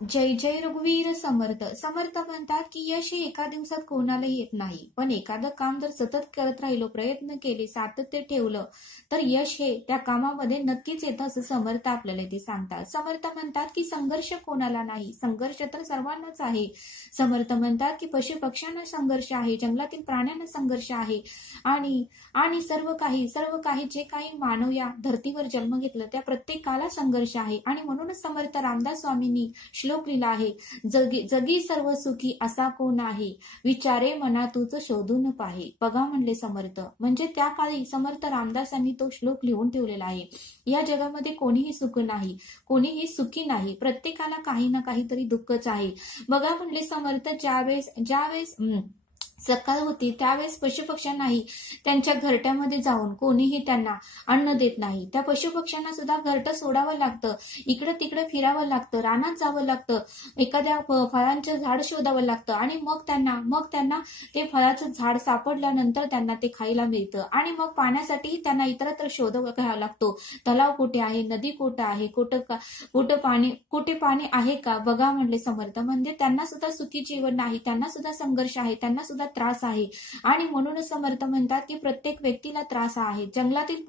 जय जय रघुवीर समर्थ. समर्थ म्हणतात की यश हे एका दिवसात कोणालाही येत नाही, पण एखादं काम जर सतत करत राहिलो, प्रयत्न केले, सातत्य ठेवलं तर यश हे त्या कामामध्ये नक्कीच येतं, असं समर्थ आपल्याला ते सांगतात. समर्थ म्हणतात की संघर्ष कोणाला नाही, संघर्ष तर सर्वांनाच आहे. समर्थ म्हणतात की पशु पक्ष्यांना संघर्ष आहे, जंगलातील प्राण्यांना संघर्ष आहे आणि आणि सर्व काही जे काही मानव या धर्तीवर जन्म घेतलं त्या प्रत्येकाला संघर्ष आहे. आणि म्हणूनच समर्थ रामदास स्वामींनी श्लोक लिहिला आहे, जगी सर्व सुखी असा कोण आहे, विचारे मना तूच शोधून पाहे. बघा म्हणले समर्थ, म्हणजे त्या काळी समर्थ रामदासांनी तो श्लोक लिहून ठेवलेला आहे. या जगामध्ये कोणीही सुख नाही, कोणीही सुखी नाही, प्रत्येकाला काही ना काहीतरी दुःखच आहे. बघा म्हणले समर्थ, ज्यावेळेस सकाळ होती त्यावेळेस पशुपक्ष्यांनाही त्यांच्या घरट्यामध्ये जाऊन कोणीही त्यांना अन्न देत नाही. त्या पशुपक्ष्यांना सुद्धा घरटं सोडावं लागतं, इकडे तिकडे फिरावं लागतं, रानात जावं लागतं, एखाद्या फळांचं झाड शोधावं लागतं आणि मग त्यांना ते फळाचं झाड सापडल्यानंतर त्यांना ते खायला मिळतं. आणि मग पाण्यासाठी त्यांना इतरत्र शोध घ्यावा लागतो, तलाव कुठे आहे, नदी कुठे आहे, कुठे पाणी आहे का. बघा म्हणले समर्थ, म्हणजे त्यांना सुद्धा सुखी जीवन नाही, त्यांना सुद्धा संघर्ष आहे, त्यांना सुद्धा त्रास आहे. आणि म्हणूनच समर्थ म्हणतात की प्रत्येक व्यक्तीला त्रास आहे. जंगलातील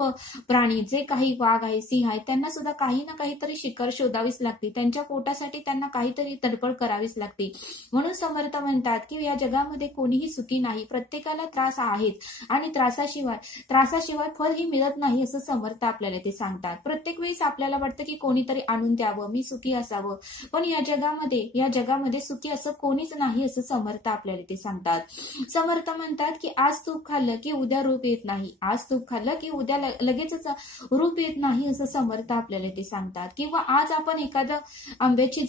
प्राणी जे काही वाघ आहे, सिंह आहे, त्यांना सुद्धा काही ना काहीतरी शिकार शोधावीच लागते, त्यांच्या पोटासाठी त्यांना काहीतरी तडपड करावीच लागते. म्हणून समर्थ म्हणतात की या जगामध्ये कोणीही सुखी नाही, प्रत्येकाला त्रास आहेत आणि त्रासाशिवाय फळ ही मिळत नाही, असं समर्थ आपल्याला ते सांगतात. प्रत्येक वेळेस आपल्याला वाटतं की कोणीतरी आणून द्यावं, मी सुखी असावं, पण या जगामध्ये सुखी असं कोणीच नाही, असं समर्थ आपल्याला ते सांगतात. समर्थ म्हणतात की आज तूप खाल्लं की उद्या रूप येत नाही, आज तूप खाल्लं की उद्या लगेचच रूप येत नाही, असं समर्थ आपल्याला ते सांगतात. किंवा आज आपण एखादं आंब्याची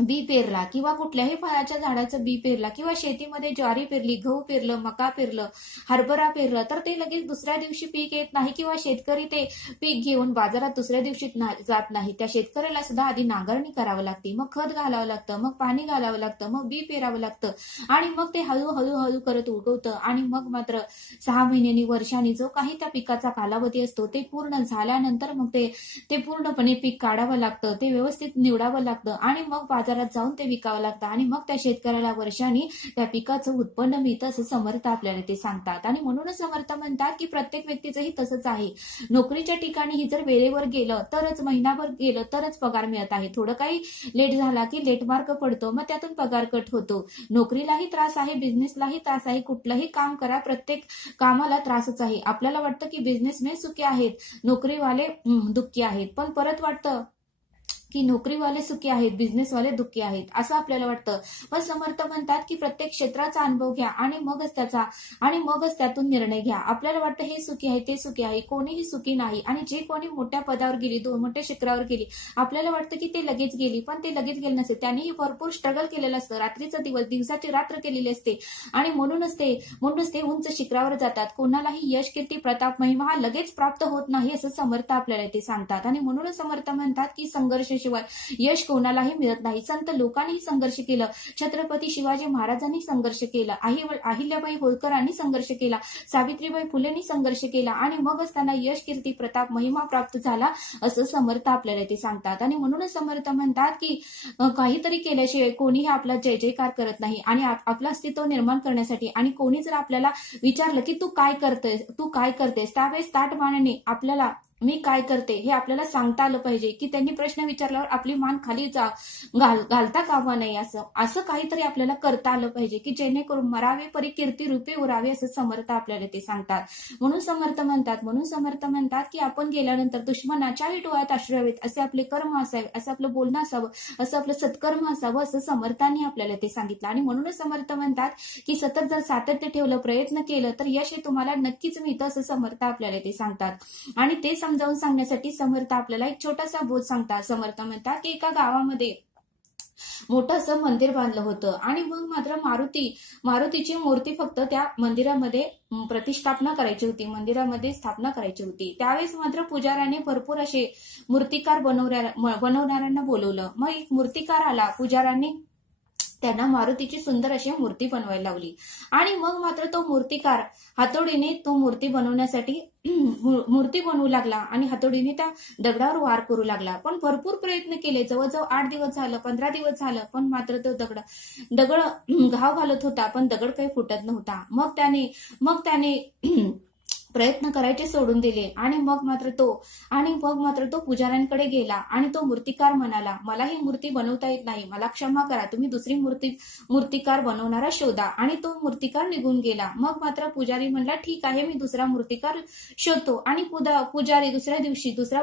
बी पेरला किंवा कुठल्याही फळाच्या झाडाचं बी पेरला किंवा शेतीमध्ये ज्वारी पेरली, गहू पेरलं, मका पेरलं, हरभरा पेरलं, तर ते लगेच दुसऱ्या दिवशी पीक येत नाही किंवा शेतकरी ते पीक घेऊन बाजारात दुसऱ्या दिवशी जात नाही. त्या शेतकऱ्याला सुद्धा आधी नांगरणी करावं लागते, मग खत घालावं लागतं, मग पाणी घालावं लागतं, मग बी पेरावं लागतं आणि मग ते हळूहळू करत उगवतं. आणि मग मात्र 6 महिन्यांनी, वर्षांनी जो काही त्या पिकाचा कालावधी असतो ते पूर्ण झाल्यानंतर मग ते पूर्णपणे पीक काढावं लागतं, ते व्यवस्थित निवडावं लागतं आणि मग बाजारात जाऊन ते विकावं लागतं आणि मग त्या शेतकऱ्याला वर्षांनी त्या पिकाचं उत्पन्न मिळतं, असं समर्थ आपल्याला ते सांगतात. आणि म्हणूनच समर्थ म्हणतात की प्रत्येक व्यक्तीचंही तसंच आहे. नोकरीच्या ठिकाणी जर वेळेवर गेलं तरच, महिनाभर गेलं तरच पगार मिळत आहे, थोडं काही लेट झाला की लेट मार्क पडतो, मग त्यातून पगार कट होतो. नोकरीलाही त्रास आहे, बिझनेसलाही त्रास आहे, कुठलंही काम करा, प्रत्येक कामाला त्रासच आहे. आपल्याला वाटतं की बिझनेसमॅन सुखी आहेत, नोकरीवाले दुःखी आहेत, पण परत वाटतं की नोकरीवाले सुखी आहेत, बिझनेसवाले दुःखी आहेत, असं आपल्याला वाटतं. पण समर्थ म्हणतात की प्रत्येक क्षेत्राचा अनुभव घ्या आणि मगच त्यातून निर्णय घ्या. आपल्याला वाटतं हे सुखी आहे, ते सुखी आहे, कोणीही सुखी नाही. आणि जे कोणी मोठ्या पदावर गेली, मोठ्या शिखरावर गेली, आपल्याला वाटतं की ते लगेच गेली, पण ते लगेच गेले नसते, त्यांनीही भरपूर स्ट्रगल केलेलं असतं, रात्रीचा दिवस, दिवसाची रात्र केलेली असते आणि म्हणूनच ते उंच शिखरावर जातात. कोणालाही यश, कीर्ती, प्रताप, महिमा हा लगेच प्राप्त होत नाही, असं समर्थ आपल्याला ते सांगतात. आणि म्हणूनच समर्थ म्हणतात की संघर्ष शिवाय यश कोणालाही मिळत नाही. संत लोकांनीही संघर्ष केलं, छत्रपती शिवाजी महाराजांनी संघर्ष केला, अहिल्याबाई होळकरांनी संघर्ष केला, सावित्रीबाई फुलेंनी संघर्ष केला आणि मगच त्यांना यश, कीर्ती, प्रताप, महिमा प्राप्त झाला, असं समर्थ आपल्याला ते सांगतात. आणि म्हणूनच समर्थ म्हणतात की काहीतरी केल्याशिवाय कोणीही आपला जय जयकार करत नाही. आणि आपलं अस्तित्व निर्माण करण्यासाठी आणि कोणी जर आपल्याला विचारलं की तू काय करतेस, त्यावेळेस ताठ मानेने आपल्याला मी काय करते हे आपल्याला सांगता आलं पाहिजे, की त्यांनी प्रश्न विचारल्यावर आपली मान खाली घालता कामा नये, असं काहीतरी आपल्याला करता आलं पाहिजे, की जेणेकरून मरावे परी कीर्ती रूपे उरावे, असं समर्थ आपल्याला ते सांगतात. म्हणून समर्थ म्हणतात की आपण गेल्यानंतर दुश्मनाच्याही डोळ्यात अश्रू यावेत, असे आपले कर्म असावे, असं आपलं बोलणं असावं, असं आपलं सत्कर्म असावं, असं समर्थांनी आपल्याला ते सांगितलं. आणि म्हणूनच समर्थ म्हणतात की सतत जर सातत्य ठेवलं, प्रयत्न केलं तर यश हे तुम्हाला नक्कीच मिळतं, असं समर्थ आपल्याला ते सांगतात. आणि ते समजावून सांगण्यासाठी समर्थ आपल्याला एक छोटासा बोध सांगतात. समर्थ म्हणतात की एका गावामध्ये मोठं असं मंदिर बांधलं होतं आणि मग मात्र मारुतीची मूर्ती फक्त त्या मंदिरामध्ये प्रतिष्ठापना करायची होती, मंदिरामध्ये स्थापना करायची होती. त्यावेळेस मात्र पुजाऱ्याने भरपूर असे मूर्तिकार बनवणाऱ्यांना बोलवलं. मग एक मूर्तिकार आला, पुजाऱ्यांनी त्यांना मारुतीची सुंदर अशी मूर्ती बनवायला लावली आणि मग मात्र तो मूर्तिकार हातोडीने तो मूर्ती बनवण्यासाठी मूर्ती बनवू लागला आणि हातोडीने त्या दगडावर वार करू लागला. पण भरपूर प्रयत्न केले, जवळजवळ 8 दिवस झालं, 15 दिवस झालं, पण मात्र तो दगड घाव घालत होता, पण दगड काही फुटत नव्हता. मग त्याने प्रयत्न करायचे सोडून दिले आणि मग मात्र तो पुजाऱ्यांकडे गेला आणि तो मूर्तिकार म्हणाला, मला ही मूर्ती बनवता येत नाही, मला क्षमा करा, तुम्ही दुसरी मूर्तिकार बनवणारा शोधा. आणि तो मूर्तिकार निघून गेला. मग मात्र पुजारी म्हणला, ठीक आहे, मी दुसरा मूर्तिकार शोधतो. आणि पुजारी दुसऱ्या दिवशी दुसरा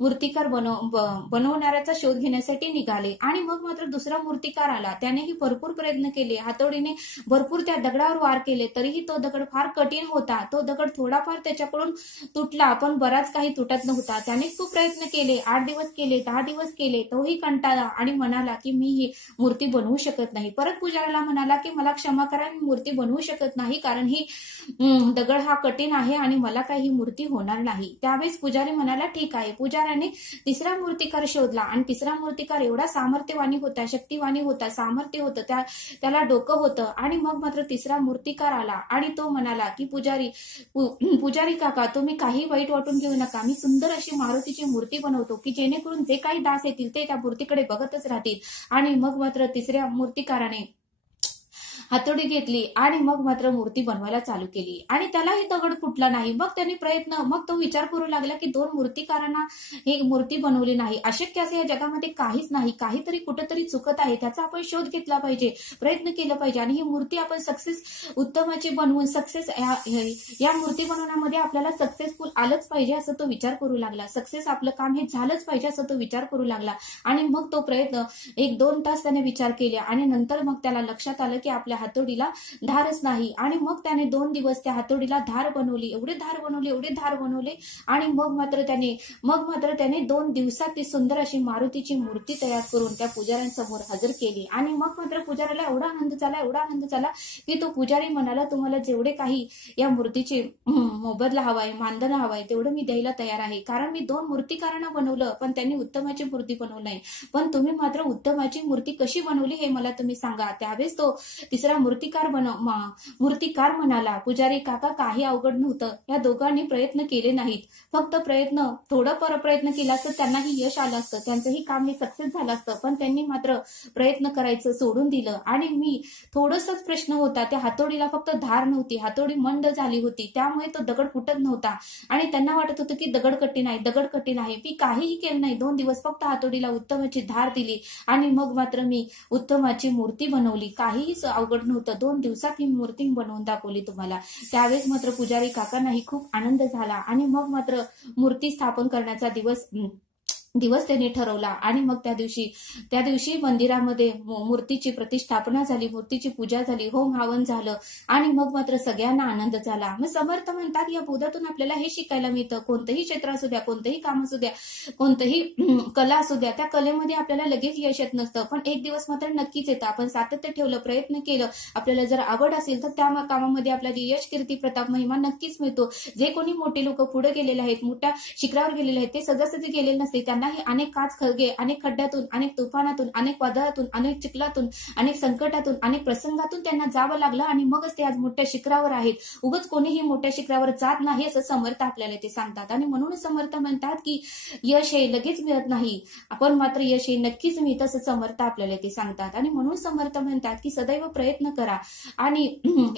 मूर्तिकार बनवणाऱ्याचा शोध घेण्यासाठी निघाले. आणि मग मात्र दुसरा मूर्तिकार आला. त्यानेही भरपूर प्रयत्न केले, हातोडीने भरपूर त्या दगडावर वार केले, तरीही तो दगड फार कठीण होता. तो दगड थोडाफार त्याच्याकडून तुटला, पण बराच काही तुटत नव्हता. त्याने खूप प्रयत्न केले, 8 दिवस केले, 10 दिवस केले, तोही कंटाळला आणि म्हणाला की मी ही मूर्ती बनवू शकत नाही. परत पुजाऱ्याला म्हणाला की मला क्षमा करा, मी मूर्ती बनवू शकत नाही, कारण ही दगड हा कठीण आहे आणि मला काही मूर्ती होणार नाही. त्यावेळेस पुजारी म्हणाला, ठीक आहे. पुजाऱ्याने तिसरा मूर्तिकार शोधला आणि तिसरा मूर्तिकार एवढा सामर्थ्यवानी होता, शक्तिवानी होता, सामर्थ्य होतं, त्याला डोकं होतं. आणि मग मात्र तिसरा मूर्तिकार आला आणि तो म्हणाला की पुजारी काका, तुम्ही काही वाईट वाटून घेऊ नका, मी सुंदर अशी मारुतीची मूर्ती बनवतो की जेणेकरून जे काही दास येतील ते त्या मूर्तीकडे बघतच राहतील. आणि मग मात्र तिसऱ्या मूर्तिकाराने हातोडी घेतली आणि मग मात्र मूर्ती बनवायला चालू केली आणि त्यालाही दगड फुटला नाही. मग तो विचार करू लागला की 2 मूर्तिकारांना ही मूर्ती बनवली नाही, अशक्य असं या जगामध्ये काहीच नाही, काहीतरी कुठेतरी चुकत आहे, त्याचा आपण शोध घेतला पाहिजे, प्रयत्न केला पाहिजे आणि ही मूर्ती आपण उत्तमाची बनवून या मूर्ती बनवण्यामध्ये आपल्याला सक्सेसफुल आलंच पाहिजे असं तो विचार करू लागला. सक्सेस आपलं काम हे झालंच पाहिजे असं तो विचार करू लागला. आणि मग तो प्रयत्न 1-2 तास त्याने विचार केले आणि नंतर मग त्याला लक्षात आलं की आपल्या हातोडीला धारच नाही. आणि मग त्याने 2 दिवस त्या हातोडीला धार बनवली, एवढे धार बनवले आणि मग मात्र त्याने 2 दिवसात ती सुंदर अशी मारुतीची मूर्ती तयार करून त्या पुजाऱ्यांसमोर हजर केली. आणि मग मात्र पुजाऱ्याला एवढा आनंद झाला की तो पुजारी म्हणाला, तुम्हाला जेवढे काही या मूर्तीचे मोबदला हवाय, मानधन हवाय, तेवढं मी द्यायला तयार आहे, कारण मी 2 मूर्तिकारांना बनवलं पण त्यांनी उत्तमाची मूर्ती बनवली नाही, पण तुम्ही मात्र उत्तमाची मूर्ती कशी बनवली हे मला तुम्ही सांगा. त्यावेळेस तो तिसरा मूर्तिकार म्हणाला, पुजारी काका, काही अवघड नव्हतं, या दोघांनी प्रयत्न केले नाहीत, फक्त थोडं प्रयत्न केला असतं त्यांनाही यश आलं असतं, त्यांचंही काम हे सक्सेस झालं असतं, पण त्यांनी मात्र प्रयत्न करायचं सोडून दिलं. आणि मी थोडंसंच प्रश्न होता, त्या हातोडीला फक्त धार नव्हती, हातोडी मंद झाली होती, त्यामुळे तो दगड फुटत नव्हता आणि त्यांना वाटत होतं की दगड कठीण आहे. मी काहीही केलं नाही, 2 दिवस फक्त हातोडीला उत्तमाची धार दिली आणि मग मात्र मी उत्तमाची मूर्ती बनवली, काहीही अवघड नव्हतं, 2 दिवसात ही मूर्ती बनवून दाखवली तुम्हाला. त्यावेळेस मात्र पुजारी काकांनाही खूप आनंद झाला आणि मग मात्र मूर्ती स्थापन करण्याचा दिवस त्यांनी ठरवला. आणि मग त्या दिवशी मंदिरामध्ये मूर्तीची प्रतिष्ठापना झाली, मूर्तीची पूजा झाली, होम हवन झालं आणि मग मात्र सगळ्यांना आनंद झाला. मग समर्थ म्हणतात, या बोधातून आपल्याला हे शिकायला मिळतं, कोणतंही क्षेत्र असू द्या, कोणतंही काम असू द्या, कोणतंही कला असू द्या, त्या कलेमध्ये आपल्याला लगेच यश येत नसतं, पण एक दिवस मात्र नक्कीच येतं. आपण सातत्य ठेवलं, प्रयत्न केलं, आपल्याला जर आवड असेल तर त्या कामामध्ये आपल्याला यश, कीर्ती, प्रताप, महिमा नक्कीच मिळतो. जे कोणी मोठे लोक पुढे गेलेले आहेत, मोठ्या शिखरावर गेलेले आहेत, ते सहजासहजी गेलेले नसते, त्यांनाही अनेक काच खळगे, अनेक खड्ड्यातून, अनेक तुफानातून, अनेक वादळातून, अनेक चिखलातून, अनेक संकटातून, अनेक प्रसंगातून त्यांना जावं लागलं आणि मगच ते आज मोठ्या शिखरावर आहेत. उगाच कोणीही मोठ्या शिखरावर जात नाही असं समर्थ आपल्याला ते सांगतात. आणि म्हणून समर्थ म्हणतात की यश हे लगेच मिळत नाही, आपण मात्र यश हे नक्कीच मिळतं असं समर्थ आपल्याला ते सांगतात. आणि म्हणून समर्थ म्हणतात की सदैव प्रयत्न करा आणि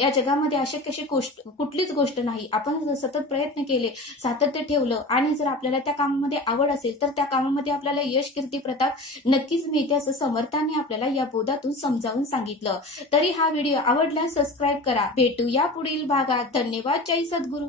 या जगामध्ये अशक्य अशी कुठलीच गोष्ट नाही. आपण जर सतत प्रयत्न केले, सातत्य ठेवलं आणि जर आपल्याला त्या कामामध्ये आवड असेल तर त्या कामामध्ये आपल्याला यश, कीर्ती, प्रताप नक्कीच मिळते असं समर्थांनी आपल्याला या बोधातून समजावून सांगितलं. तरी हा व्हिडिओ आवडल्यास सबस्क्राईब करा. भेटू या पुढील भागात. धन्यवाद. जय सद्गुरू.